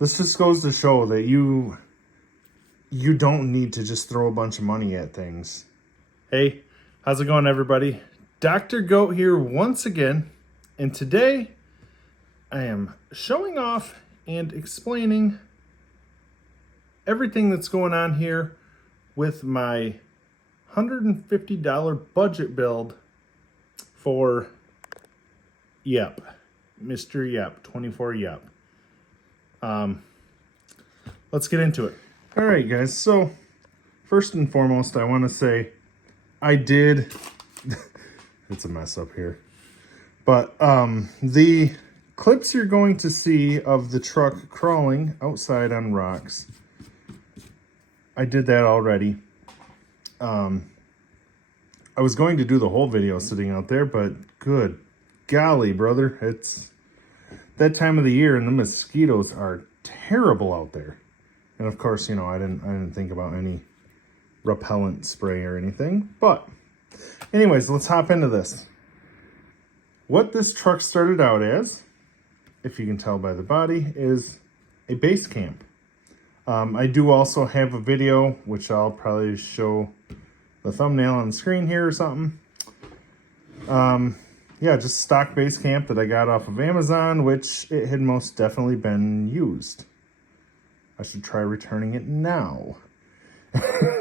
this just goes to show that you don't need to just throw a bunch of money at things. Hey, how's it going, everybody? Dr. Goat here once again, and today I am showing off and explaining everything that's going on here with my $150 budget build for Yeahhhh, Mr. Yeahhhh, 24 Yeahhhh. Let's get into it. All right, guys. So first and foremost, I want to say I did. It's a mess up here, but the clips you're going to see of the truck crawling outside on rocks, I did that already. I was going to do the whole video sitting out there, but good golly, brother, it's that time of the year and the mosquitoes are terrible out there. And of course, you know, I didn't think about any repellent spray or anything. But anyways, let's hop into this. What this truck started out as, if you can tell by the body, is a base camp. I do also have a video, which I'll probably show the thumbnail on the screen here or something. Yeah, just stock base camp that I got off of Amazon, which it had most definitely been used. I should try returning it now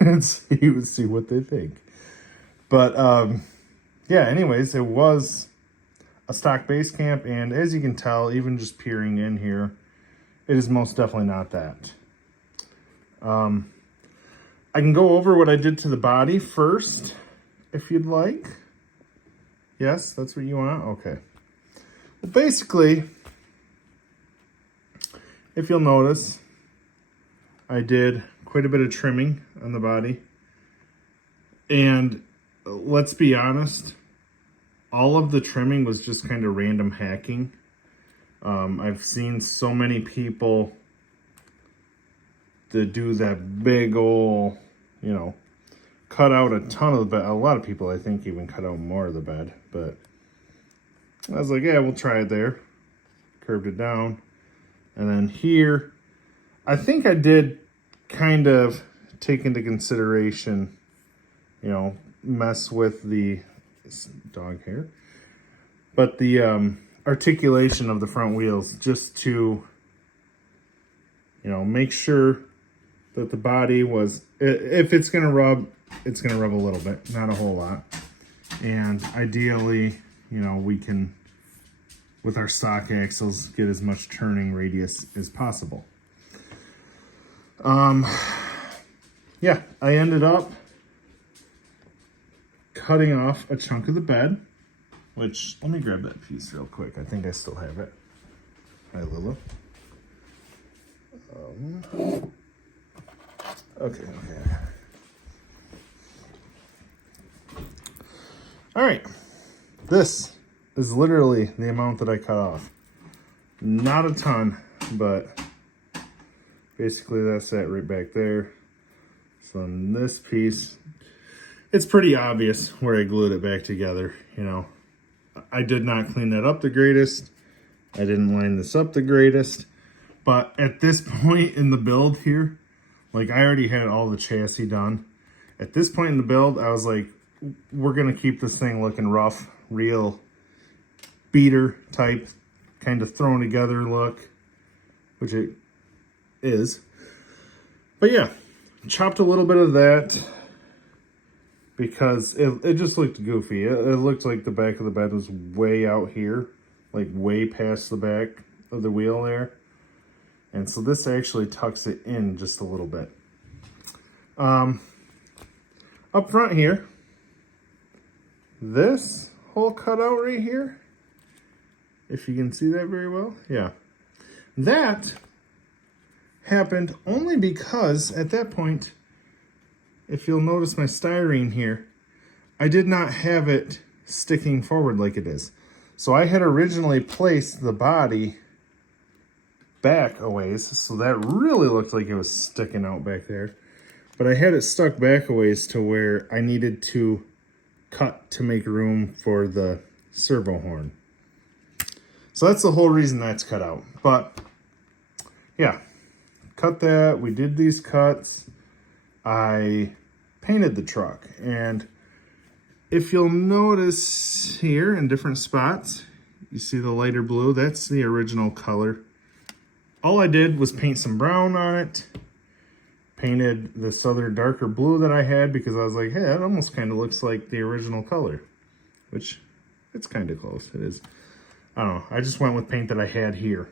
and see what they think. But yeah, anyways, it was a stock base camp, and as you can tell, even just peering in here, it is most definitely not that. I can go over what I did to the body first, if you'd like. Yes, that's what you want? Okay. Well, basically, if you'll notice, I did quite a bit of trimming on the body. And let's be honest, all of the trimming was just kind of random hacking. I've seen so many people that do that big ol', you know, cut out a ton of the bed. A lot of people, I think, even cut out more of the bed. But I was like, yeah, we'll try it there. Curved it down. And then here, I think I did kind of take into consideration, you know, mess with the dog hair, but the articulation of the front wheels, just to, you know, make sure that the body was, if it's going to rub, it's going to rub a little bit, not a whole lot. And ideally, you know, we can, with our stock axles, get as much turning radius as possible. Yeah, I ended up cutting off a chunk of the bed, which, let me grab that piece real quick. I think I still have it. Hi, Lila. Okay. All right, this is literally the amount that I cut off. Not a ton, but basically that's that right back there. So on this piece, it's pretty obvious where I glued it back together. You know, I did not clean that up the greatest. I didn't line this up the greatest. But at this point in the build here, like, I already had all the chassis done. At this point in the build, I was like, we're going to keep this thing looking rough, real beater type, kind of thrown together look, which it is. But yeah, chopped a little bit of that because it just looked goofy. It looked like the back of the bed was way out here, like way past the back of the wheel there. And so this actually tucks it in just a little bit. Up front here, this whole cutout right here, if you can see that very well, yeah. That happened only because at that point, if you'll notice my styrene here, I did not have it sticking forward like it is. So I had originally placed the body back a ways, so that really looked like it was sticking out back there. But I had it stuck back a ways to where I needed to cut to make room for the servo horn. So that's the whole reason that's cut out. But yeah, cut that. We did these cuts. I painted the truck. And if you'll notice here in different spots, you see the lighter blue, that's the original color. All I did was paint some brown on it. Painted this other darker blue that I had because I was like, hey, that almost kind of looks like the original color. Which, it's kind of close, it is. I don't know, I just went with paint that I had here.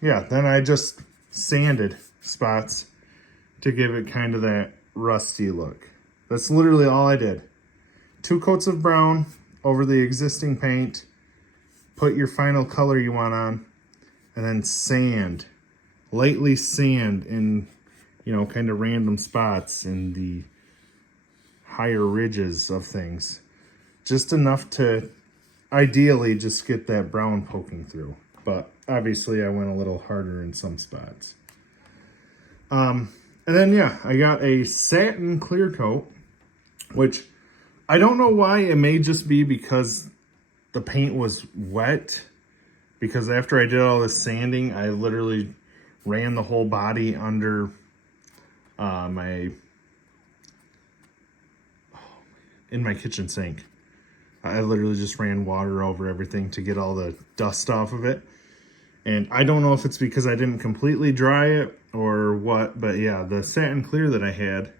Yeah, then I just sanded spots to give it kind of that rusty look. That's literally all I did. 2 coats of brown over the existing paint, put your final color you want on, and then sand, lightly sand in, you know, kind of random spots in the higher ridges of things. Just enough to ideally just get that brown poking through. But obviously I went a little harder in some spots. And then, yeah, I got a satin clear coat, which I don't know why. It may just be because the paint was wet. Because after I did all this sanding, I literally ran the whole body under in my kitchen sink. I literally just ran water over everything to get all the dust off of it. And I don't know if it's because I didn't completely dry it or what, but yeah, the satin clear that I had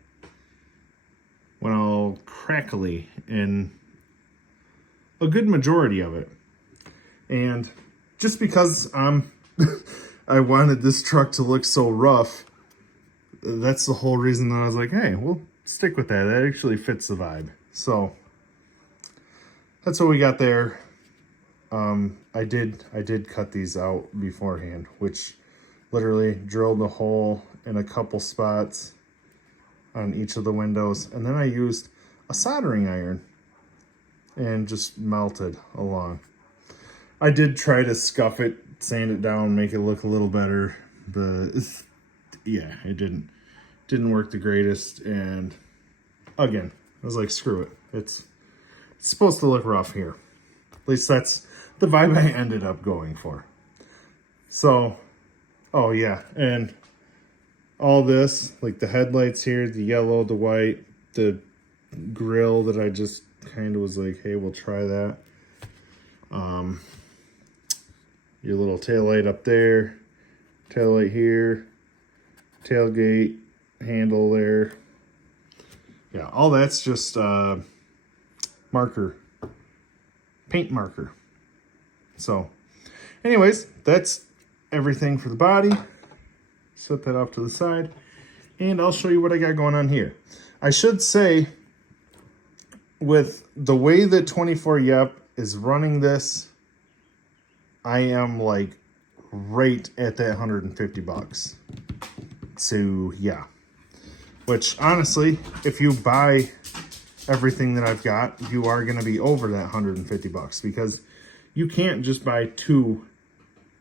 went all crackly in a good majority of it. And just because I wanted this truck to look so rough, that's the whole reason that I was like, hey, we'll stick with that. That actually fits the vibe. So that's what we got there. I did cut these out beforehand, which literally drilled a hole in a couple spots on each of the windows. And then I used a soldering iron and just melted along. I did try to scuff it, sand it down, make it look a little better, but yeah, it didn't work the greatest. And again, I was like, screw it. It's supposed to look rough here. At least that's the vibe I ended up going for. So, oh yeah, and all this, like the headlights here, the yellow, the white, the grill that I just kind of was like, hey, we'll try that. Your little taillight up there, taillight here, tailgate handle there. Yeah, all that's just marker, paint marker. So anyways, that's everything for the body. Set that off to the side, and I'll show you what I got going on here. I should say, with the way that 24 Yeahhhh is running this, I am like right at that 150 bucks. So yeah, which honestly, if you buy everything that I've got, you are going to be over that 150 bucks because you can't just buy 2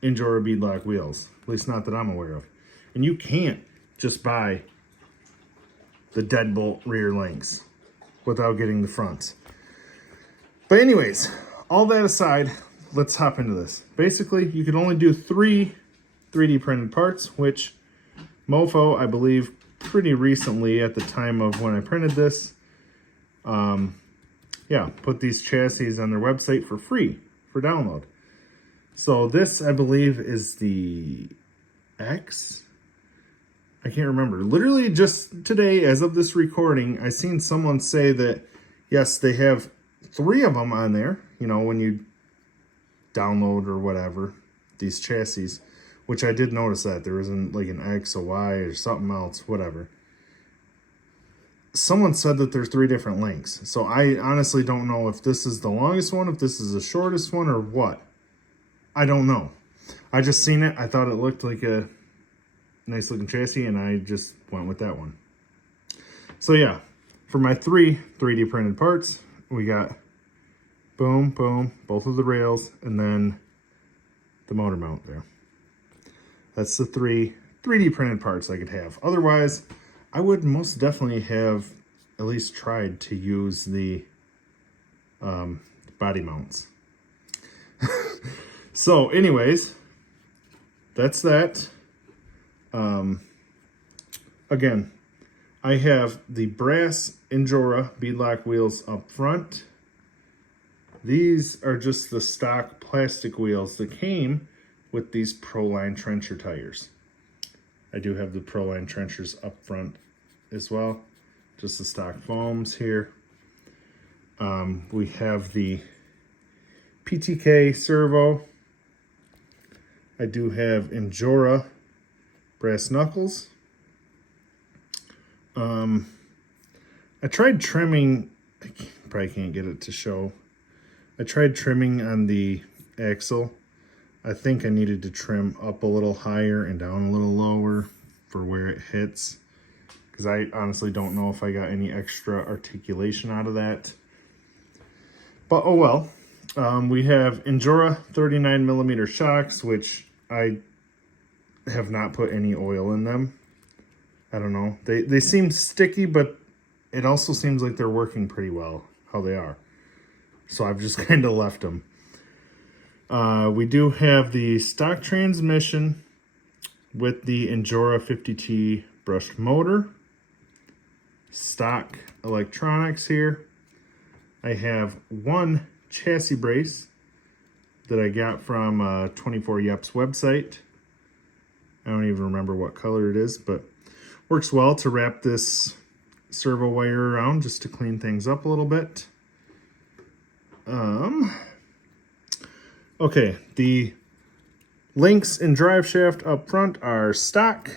injora beadlock wheels, at least not that I'm aware of. And you can't just buy the deadbolt rear links without getting the fronts. But anyways, all that aside, let's hop into this. Basically, you can only do 3 3D printed parts, which Mofo, I believe, pretty recently at the time of when I printed this, yeah, put these chassis on their website for free, for download. So this, I believe, is the X. I can't remember. Literally just today, as of this recording, I seen someone say that, yes, they have 3 of them on there, you know, when you download or whatever, these chassis, which I did notice that there isn't like an X, a Y, or something else, whatever. Someone said that there's 3 different links. So I honestly don't know if this is the longest one, if this is the shortest one, or what. I don't know. I just seen it. I thought it looked like a nice looking chassis, and I just went with that one. So yeah, for my 3 3D printed parts, we got boom, boom, both of the rails, and then the motor mount there. That's the 3 3D printed parts I could have. Otherwise, I would most definitely have at least tried to use the body mounts. So anyways, that's that. Again, I have the brass injora beadlock wheels up front. These are just the stock plastic wheels that came with these Proline trencher tires. I do have the Proline trenchers up front as well, just the stock foams here. We have the PTK servo. I do have injora brass knuckles. I tried trimming, I probably can't get it to show. I tried trimming on the axle. I think I needed to trim up a little higher and down a little lower for where it hits, because I honestly don't know if I got any extra articulation out of that. But oh well. We have Injora 39mm shocks, which I have not put any oil in them. I don't know. They seem sticky, but it also seems like they're working pretty well how they are. So I've just kind of left them. We do have the stock transmission with the Injora 50T brushed motor. Stock electronics here. I have one chassis brace that I got from 24 Yeahhh's website. I don't even remember what color it is, but works well to wrap this servo wire around just to clean things up a little bit. Okay, the links and drive shaft up front are stock.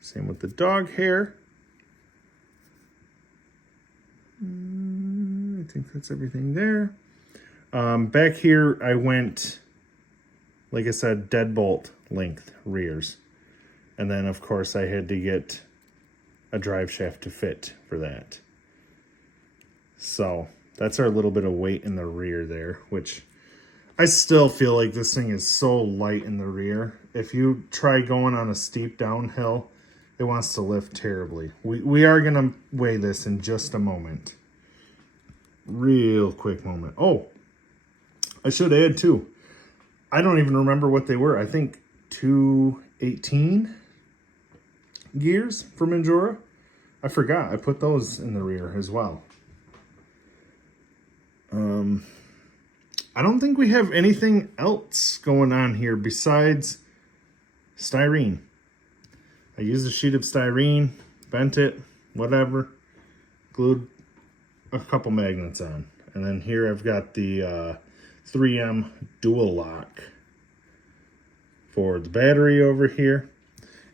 Same with the dog hair. I think that's everything there. Back here, I went, like I said, deadbolt length rears. And then, of course, I had to get a drive shaft to fit for that. So that's our little bit of weight in the rear there, which I still feel like this thing is so light in the rear. If you try going on a steep downhill, it wants to lift terribly. We are going to weigh this in just a moment. Real quick moment. Oh, I should add too. I don't even remember what they were. I think 218 gears from Injora. I forgot. I put those in the rear as well. I don't think we have anything else going on here besides styrene. I used a sheet of styrene, bent it, whatever, glued a couple magnets on. And then here I've got the 3M dual lock for the battery over here.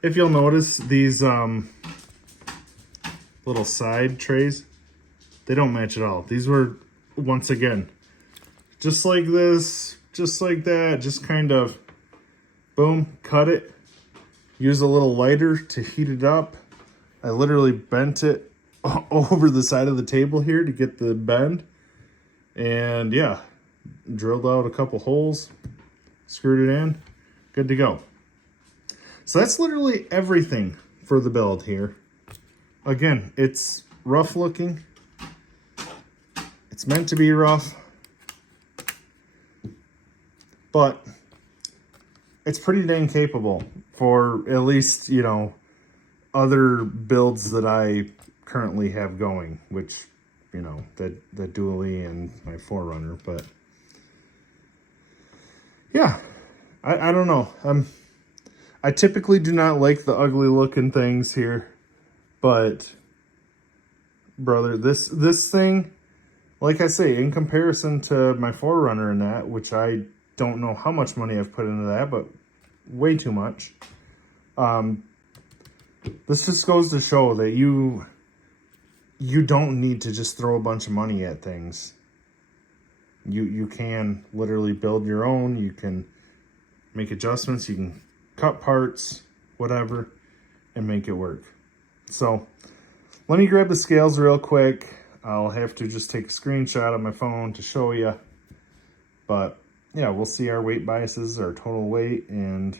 If you'll notice, these little side trays, they don't match at all. These were, once again, just like this, just like that, just kind of, boom, cut it. Use a little lighter to heat it up. I literally bent it over the side of the table here to get the bend. And yeah, drilled out a couple holes, screwed it in, good to go. So that's literally everything for the build here. Again, it's rough looking. It's meant to be rough, but it's pretty dang capable for at least, you know, other builds that I currently have going, which, you know, the dually and my 4Runner, but yeah, I don't know. I typically do not like the ugly looking things here, but brother, this thing, like I say, in comparison to my 4Runner and that, which I don't know how much money I've put into that, but way too much. This just goes to show that you don't need to just throw a bunch of money at things. You can literally build your own. You can make adjustments. You can cut parts, whatever, and make it work. So let me grab the scales real quick. I'll have to just take a screenshot on my phone to show you. But yeah, we'll see our weight biases, our total weight, and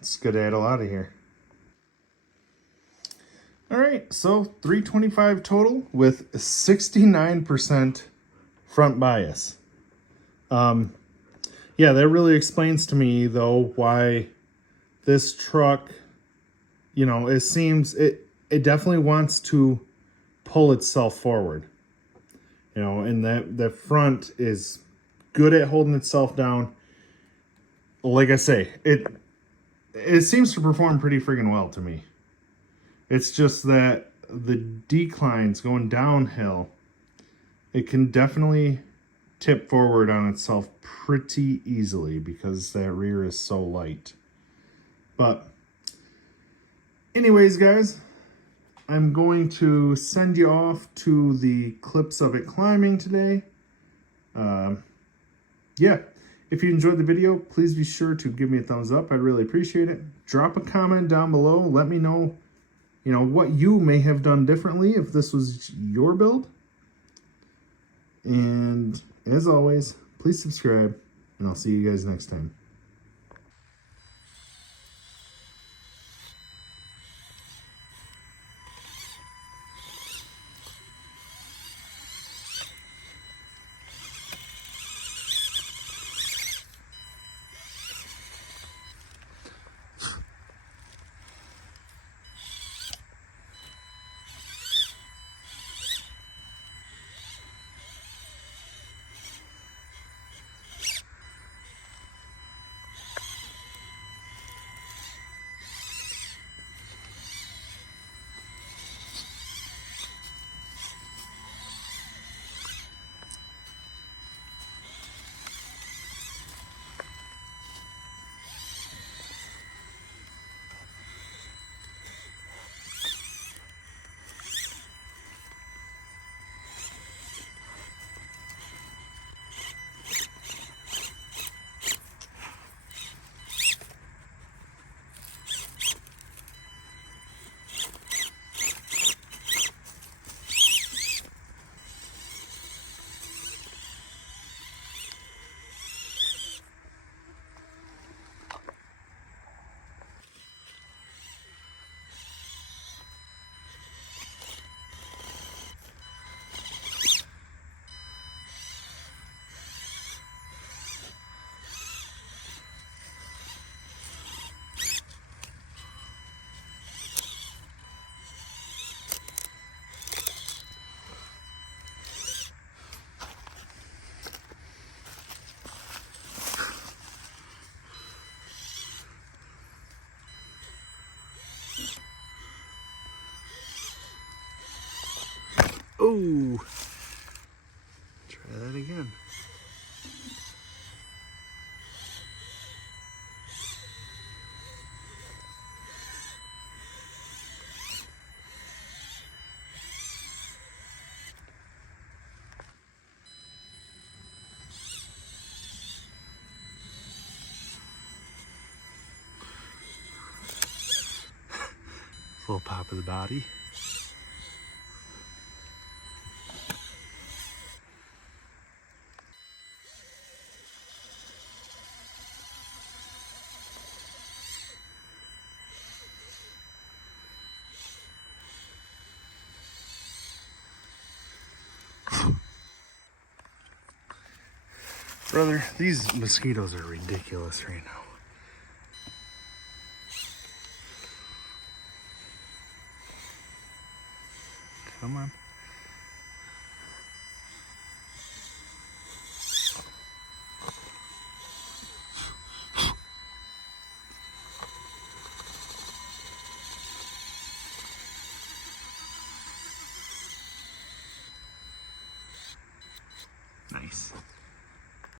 skedaddle out of here. All right, so 325 total with 69% front bias. Yeah, yeah, that really explains to me though why this truck, you know, it seems it definitely wants to pull itself forward. You know, and that front is good at holding itself down. Like I say, it seems to perform pretty friggin' well to me. It's just that the declines going downhill, it can definitely tip forward on itself pretty easily because that rear is so light. But anyways, guys, I'm going to send you off to the clips of it climbing today. Yeah, if you enjoyed the video, please be sure to give me a thumbs up. I'd really appreciate it. Drop a comment down below. Let me know, you know, what you may have done differently if this was your build. And as always, please subscribe, and I'll see you guys next time. Oh, try that again. Little pop of the body. Brother, these mosquitoes are ridiculous right now. Come on. Nice.